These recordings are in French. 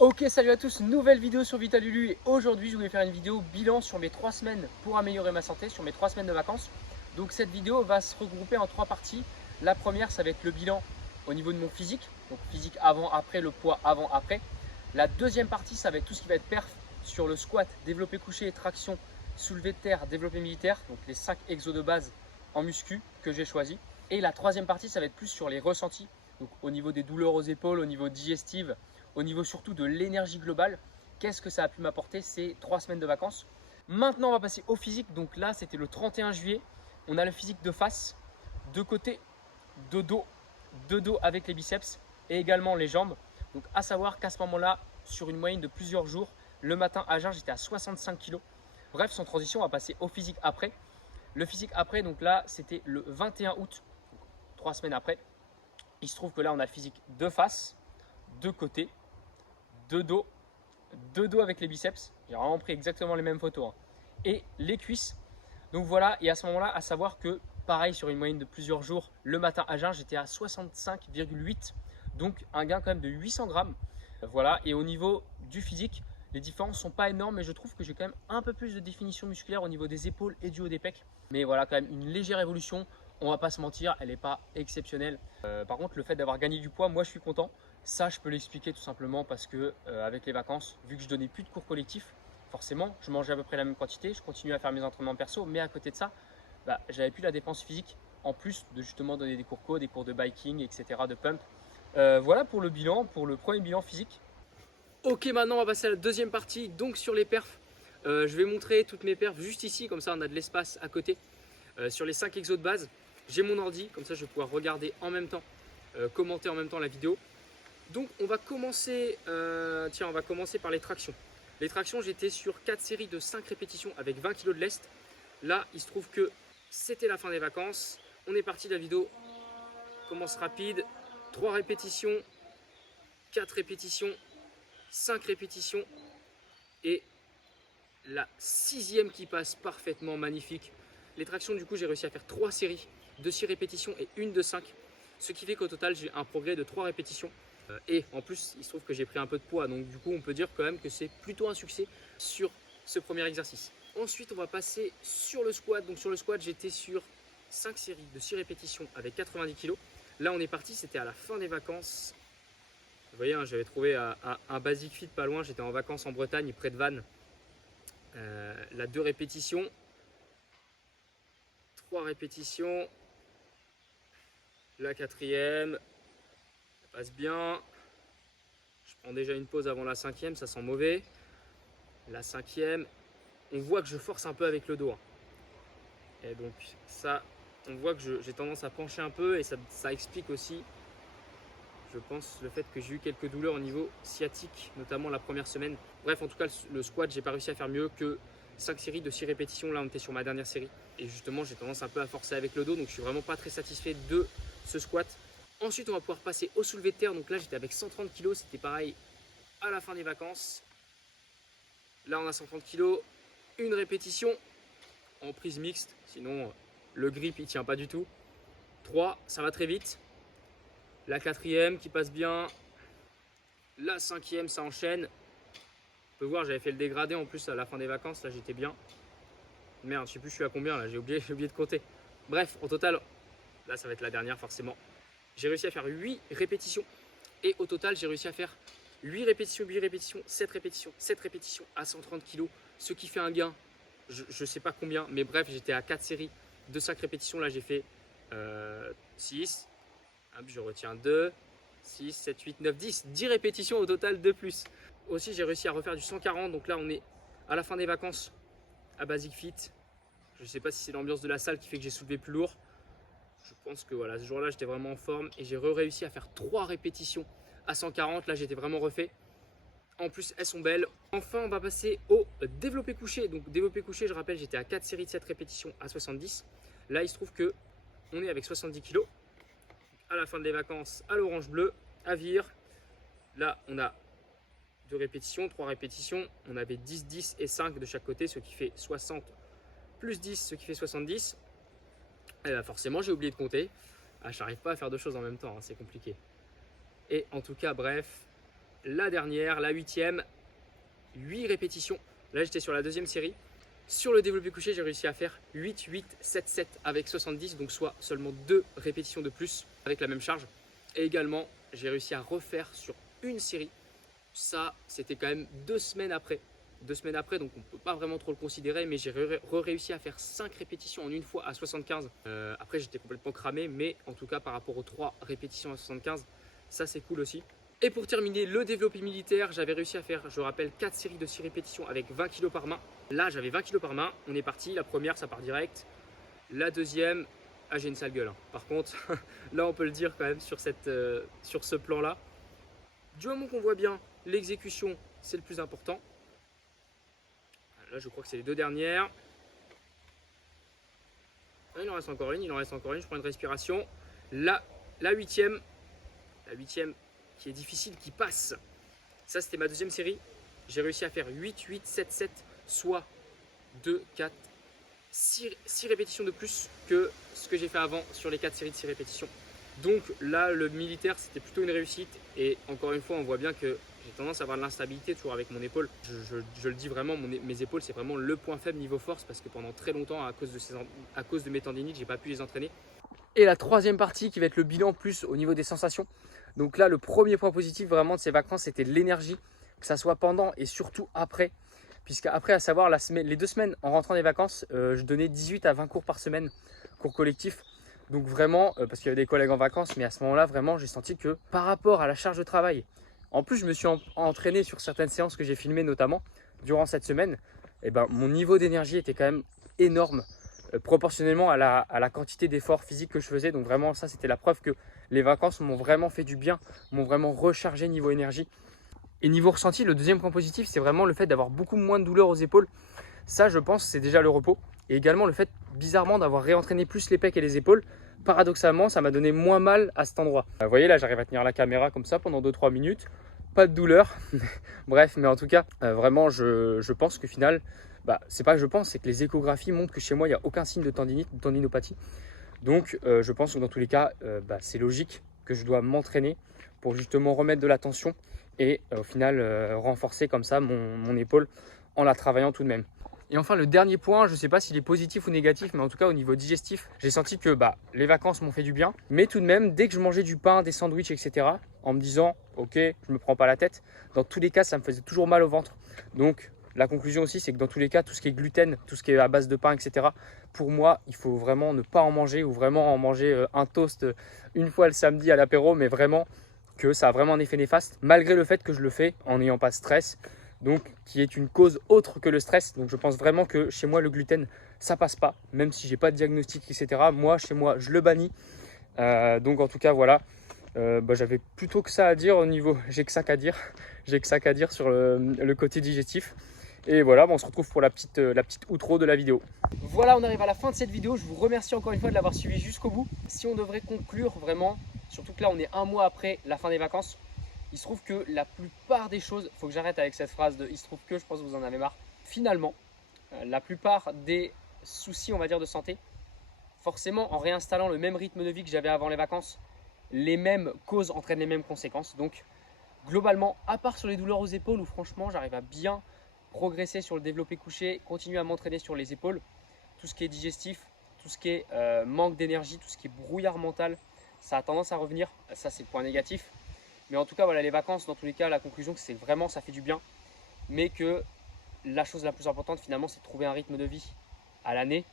Ok, salut à tous, nouvelle vidéo sur Vitalulu et aujourd'hui je voulais faire une vidéo bilan sur mes 3 semaines pour améliorer ma santé, sur mes 3 semaines de vacances. Donc cette vidéo va se regrouper en 3 parties. La première, ça va être le bilan au niveau de mon physique, donc physique avant, après, le poids avant, après. La deuxième partie, ça va être tout ce qui va être perf sur le squat, développé couché, traction, soulevé de terre, développé militaire, donc les 5 exos de base en muscu que j'ai choisi. Et la troisième partie, ça va être plus sur les ressentis, donc au niveau des douleurs aux épaules, au niveau digestive, au niveau surtout de l'énergie globale. Qu'est-ce que ça a pu m'apporter ces 3 semaines de vacances? Maintenant, on va passer au physique. Donc là, c'était le 31 juillet. On a le physique de face, de côté, de dos avec les biceps et également les jambes. Donc à savoir qu'à ce moment-là, sur une moyenne de plusieurs jours, le matin à jeun, j'étais à 65 kg. Bref, sans transition, on va passer au physique après. Le physique après, donc là, c'était le 21 août, 3 semaines après. Il se trouve que là, on a le physique de face, de côté, de dos avec les biceps. J'ai vraiment pris exactement les mêmes photos, hein. Et les cuisses. Donc voilà, et à ce moment-là, à savoir que pareil sur une moyenne de plusieurs jours, le matin à jeun, j'étais à 65,8. Donc un gain quand même de 800 grammes. Voilà, et au niveau du physique, les différences ne sont pas énormes, mais je trouve que j'ai quand même un peu plus de définition musculaire au niveau des épaules et du haut des pecs. Mais voilà, quand même une légère évolution. On va pas se mentir, elle n'est pas exceptionnelle. Par contre, le fait d'avoir gagné du poids, moi je suis content. Ça, je peux l'expliquer tout simplement parce que avec les vacances, vu que je donnais plus de cours collectifs, forcément, je mangeais à peu près la même quantité, je continuais à faire mes entraînements perso, mais à côté de ça, j'avais plus la dépense physique en plus de justement donner des cours co, des cours de biking, etc., de pump. Voilà pour le bilan, pour le premier bilan physique. Ok, maintenant on va passer à la deuxième partie, donc sur les perfs. Je vais montrer toutes mes perfs juste ici, comme ça on a de l'espace à côté. Sur les 5 exos de base, j'ai mon ordi, comme ça je vais pouvoir regarder en même temps, commenter en même temps la vidéo. Donc on va commencer, on va commencer par les tractions. Les tractions, j'étais sur 4 séries de 5 répétitions avec 20 kg de lest. Là, il se trouve que c'était la fin des vacances. On est parti, la vidéo commence rapide. 3 répétitions, 4 répétitions, 5 répétitions et la 6e qui passe parfaitement, magnifique. Les tractions, du coup, j'ai réussi à faire 3 séries de 6 répétitions et une de 5. Ce qui fait qu'au total, j'ai un progrès de 3 répétitions. Et en plus, il se trouve que j'ai pris un peu de poids. Donc du coup, on peut dire quand même que c'est plutôt un succès sur ce premier exercice. Ensuite, on va passer sur le squat. Donc sur le squat, j'étais sur 5 séries de 6 répétitions avec 90 kg. Là, on est parti, c'était à la fin des vacances. Vous voyez, hein, j'avais trouvé un Basic Fit pas loin. J'étais en vacances en Bretagne, près de Vannes. La 2 répétitions. 3 répétitions. La 4e. Ça passe bien. Je prends déjà une pause avant la 5e, ça sent mauvais. La 5e, on voit que je force un peu avec le dos, hein. Et donc ça, on voit que j'ai tendance à pencher un peu et ça explique aussi, je pense, le fait que j'ai eu quelques douleurs au niveau sciatique, notamment la première semaine. Bref, en tout cas, le squat, j'ai pas réussi à faire mieux que 5 séries de 6 répétitions. Là, on était sur ma dernière série. Et justement, j'ai tendance un peu à forcer avec le dos, donc je suis vraiment pas très satisfait de ce squat. Ensuite, on va pouvoir passer au soulevé de terre. Donc là, j'étais avec 130 kg, c'était pareil à la fin des vacances. Là, on a 130 kg, une répétition en prise mixte, sinon le grip il tient pas du tout. 3, ça va très vite. La 4e qui passe bien. La 5e, ça enchaîne. On peut voir, j'avais fait le dégradé en plus à la fin des vacances, là j'étais bien. Merde, je sais plus je suis à combien là, j'ai oublié de compter. Bref, au total, là ça va être la dernière forcément. J'ai réussi à faire 8 répétitions. Et au total, j'ai réussi à faire 8 répétitions, 8 répétitions, 7 répétitions, 7 répétitions à 130 kg. Ce qui fait un gain, je ne sais pas combien, mais bref, j'étais à 4 séries de 5 répétitions. Là, j'ai fait 6. Je retiens 2, 6, 7, 8, 9, 10. 10 répétitions au total de plus. Aussi, j'ai réussi à refaire du 140. Donc là, on est à la fin des vacances à Basic Fit. Je ne sais pas si c'est l'ambiance de la salle qui fait que j'ai soulevé plus lourd. Je pense que voilà, ce jour-là, j'étais vraiment en forme et j'ai réussi à faire 3 répétitions à 140. Là, j'étais vraiment refait. En plus, elles sont belles. Enfin, on va passer au développé couché. Donc, développé couché, je rappelle, j'étais à 4 séries de 7 répétitions à 70. Là, il se trouve que on est avec 70 kg. À la fin des vacances, à l'orange bleu, à Vire. Là, on a 2 répétitions, 3 répétitions. On avait 10, 10 et 5 de chaque côté, ce qui fait 60 plus 10, ce qui fait 70. Et là, forcément, j'ai oublié de compter. Je n'arrive pas à faire deux choses en même temps, hein, c'est compliqué. Et en tout cas, bref, la dernière, la 8e, 8 répétitions. Là, j'étais sur la deuxième série. Sur le développé couché, j'ai réussi à faire 8, 8, 7, 7 avec 70, donc soit seulement 2 répétitions de plus avec la même charge. Et également, j'ai réussi à refaire sur une série. Ça, c'était quand même 2 semaines après. 2 semaines après, donc on ne peut pas vraiment trop le considérer, mais j'ai réussi à faire 5 répétitions en une fois à 75. Après, j'étais complètement cramé, mais en tout cas, par rapport aux 3 répétitions à 75, ça c'est cool aussi. Et pour terminer, le développé militaire, j'avais réussi à faire, je rappelle, 4 séries de 6 répétitions avec 20 kg par main. Là, j'avais 20 kg par main, on est parti. La première, ça part direct. La deuxième, ah, j'ai une sale gueule. Par contre, là, on peut le dire quand même sur ce plan-là. Du moment qu'on voit bien l'exécution, c'est le plus important. Là, je crois que c'est les 2 dernières. Il en reste encore une, je prends une respiration. La 8e, qui est difficile, qui passe. Ça, c'était ma deuxième série. J'ai réussi à faire 8, 8, 7, 7, soit 2, 4, 6 répétitions de plus que ce que j'ai fait avant sur les 4 séries de 6 répétitions. Donc là, le militaire, c'était plutôt une réussite. Et encore une fois, on voit bien que j'ai tendance à avoir de l'instabilité toujours avec mon épaule. Je le dis vraiment, mes épaules, c'est vraiment le point faible niveau force parce que pendant très longtemps, à cause de mes tendinites, j'ai pas pu les entraîner. Et la troisième partie qui va être le bilan plus au niveau des sensations. Donc là, le premier point positif vraiment de ces vacances, c'était l'énergie, que ça soit pendant et surtout après. Puisqu'après, à savoir les 2 semaines en rentrant des vacances, je donnais 18 à 20 cours par semaine, cours collectifs. Donc vraiment, parce qu'il y avait des collègues en vacances, mais à ce moment-là, vraiment, j'ai senti que par rapport à la charge de travail, en plus, je me suis entraîné sur certaines séances que j'ai filmées notamment durant cette semaine, et ben, mon niveau d'énergie était quand même énorme. Proportionnellement à la quantité d'efforts physiques que je faisais. Donc vraiment, ça, c'était la preuve que les vacances m'ont vraiment fait du bien, m'ont vraiment rechargé niveau énergie. Et niveau ressenti, le deuxième point positif, c'est vraiment le fait d'avoir beaucoup moins de douleur aux épaules. Ça, je pense, c'est déjà le repos. Et également le fait, bizarrement, d'avoir réentraîné plus les pecs et les épaules. Paradoxalement, ça m'a donné moins mal à cet endroit. Vous voyez, là, j'arrive à tenir la caméra comme ça pendant 2-3 minutes. Pas de douleur. Bref, mais en tout cas, vraiment, je pense qu'au final, c'est pas que je pense, c'est que les échographies montrent que chez moi, il n'y a aucun signe de tendinite, de tendinopathie. Donc, je pense que dans tous les cas, c'est logique que je dois m'entraîner pour justement remettre de la tension et au final, renforcer comme ça mon épaule en la travaillant tout de même. Et enfin, le dernier point, je ne sais pas s'il est positif ou négatif, mais en tout cas, au niveau digestif, j'ai senti que les vacances m'ont fait du bien. Mais tout de même, dès que je mangeais du pain, des sandwichs, etc., en me disant, ok, je ne me prends pas la tête, dans tous les cas, ça me faisait toujours mal au ventre. Donc, la conclusion aussi, c'est que dans tous les cas, tout ce qui est gluten, tout ce qui est à base de pain, etc., pour moi, il faut vraiment ne pas en manger ou vraiment en manger un toast une fois le samedi à l'apéro, mais vraiment que ça a vraiment un effet néfaste, malgré le fait que je le fais en n'ayant pas de stress, donc qui est une cause autre que le stress. Donc je pense vraiment que chez moi, le gluten, ça passe pas, même si j'ai pas de diagnostic, etc. Moi, chez moi, je le bannis. Donc en tout cas, voilà. J'avais plutôt que ça à dire au niveau, j'ai que ça qu'à dire sur le côté digestif. Et voilà, on se retrouve pour la petite outro de la vidéo. Voilà, on arrive à la fin de cette vidéo. Je vous remercie encore une fois de l'avoir suivi jusqu'au bout. Si on devrait conclure vraiment, surtout que là on est un mois après la fin des vacances, il se trouve que la plupart des choses, il faut que j'arrête avec cette phrase de il se trouve que, je pense que vous en avez marre. Finalement, la plupart des soucis, on va dire, de santé, forcément en réinstallant le même rythme de vie que j'avais avant les vacances, les mêmes causes entraînent les mêmes conséquences. Donc globalement, à part sur les douleurs aux épaules où franchement j'arrive à bien progresser sur le développé couché, continuer à m'entraîner sur les épaules, tout ce qui est digestif, tout ce qui est manque d'énergie, tout ce qui est brouillard mental, ça a tendance à revenir. Ça, c'est le point négatif. Mais en tout cas, voilà, les vacances, dans tous les cas, la conclusion, c'est vraiment, ça fait du bien. Mais que la chose la plus importante, finalement, c'est de trouver un rythme de vie à l'année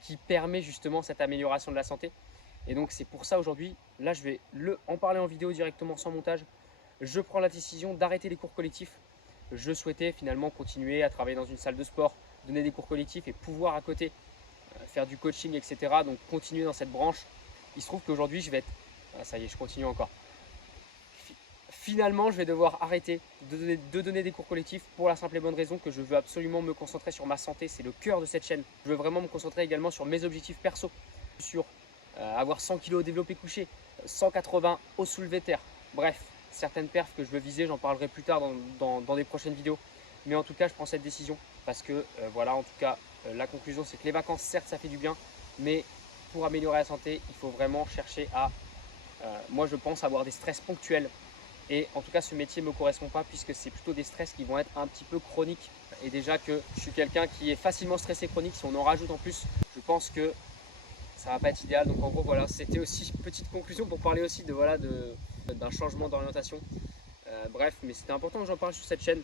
qui permet justement cette amélioration de la santé. Et donc, c'est pour ça aujourd'hui, là, je vais en parler en vidéo directement sans montage. Je prends la décision d'arrêter les cours collectifs. Je souhaitais finalement continuer à travailler dans une salle de sport, donner des cours collectifs et pouvoir à côté faire du coaching, etc. Donc, continuer dans cette branche. Il se trouve qu'aujourd'hui, je vais être… Ah, ça y est, je continue encore. Finalement, je vais devoir arrêter de donner des cours collectifs pour la simple et bonne raison que je veux absolument me concentrer sur ma santé. C'est le cœur de cette chaîne. Je veux vraiment me concentrer également sur mes objectifs perso, sur avoir 100 kg au développé couché, 180 au soulevé terre. Bref, certaines perfs que je veux viser, j'en parlerai plus tard dans des prochaines vidéos. Mais en tout cas, je prends cette décision parce que voilà, en tout cas, la conclusion, c'est que les vacances, certes, ça fait du bien, mais pour améliorer la santé, il faut vraiment chercher à, moi je pense, avoir des stress ponctuels Et en tout cas, ce métier ne me correspond pas puisque c'est plutôt des stress qui vont être un petit peu chroniques. Et déjà que je suis quelqu'un qui est facilement stressé chronique, si on en rajoute en plus, je pense que ça va pas être idéal. Donc en gros, voilà, c'était aussi une petite conclusion pour parler aussi d'un changement d'orientation. Bref, mais c'était important que j'en parle sur cette chaîne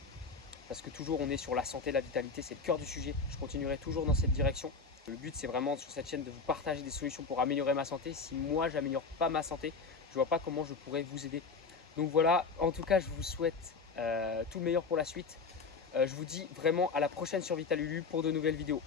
parce que toujours on est sur la santé, la vitalité, c'est le cœur du sujet. Je continuerai toujours dans cette direction. Le but, c'est vraiment sur cette chaîne de vous partager des solutions pour améliorer ma santé. Si moi, j'améliore pas ma santé, je vois pas comment je pourrais vous aider. Donc voilà, en tout cas, je vous souhaite tout le meilleur pour la suite. Je vous dis vraiment à la prochaine sur Vitalulu pour de nouvelles vidéos.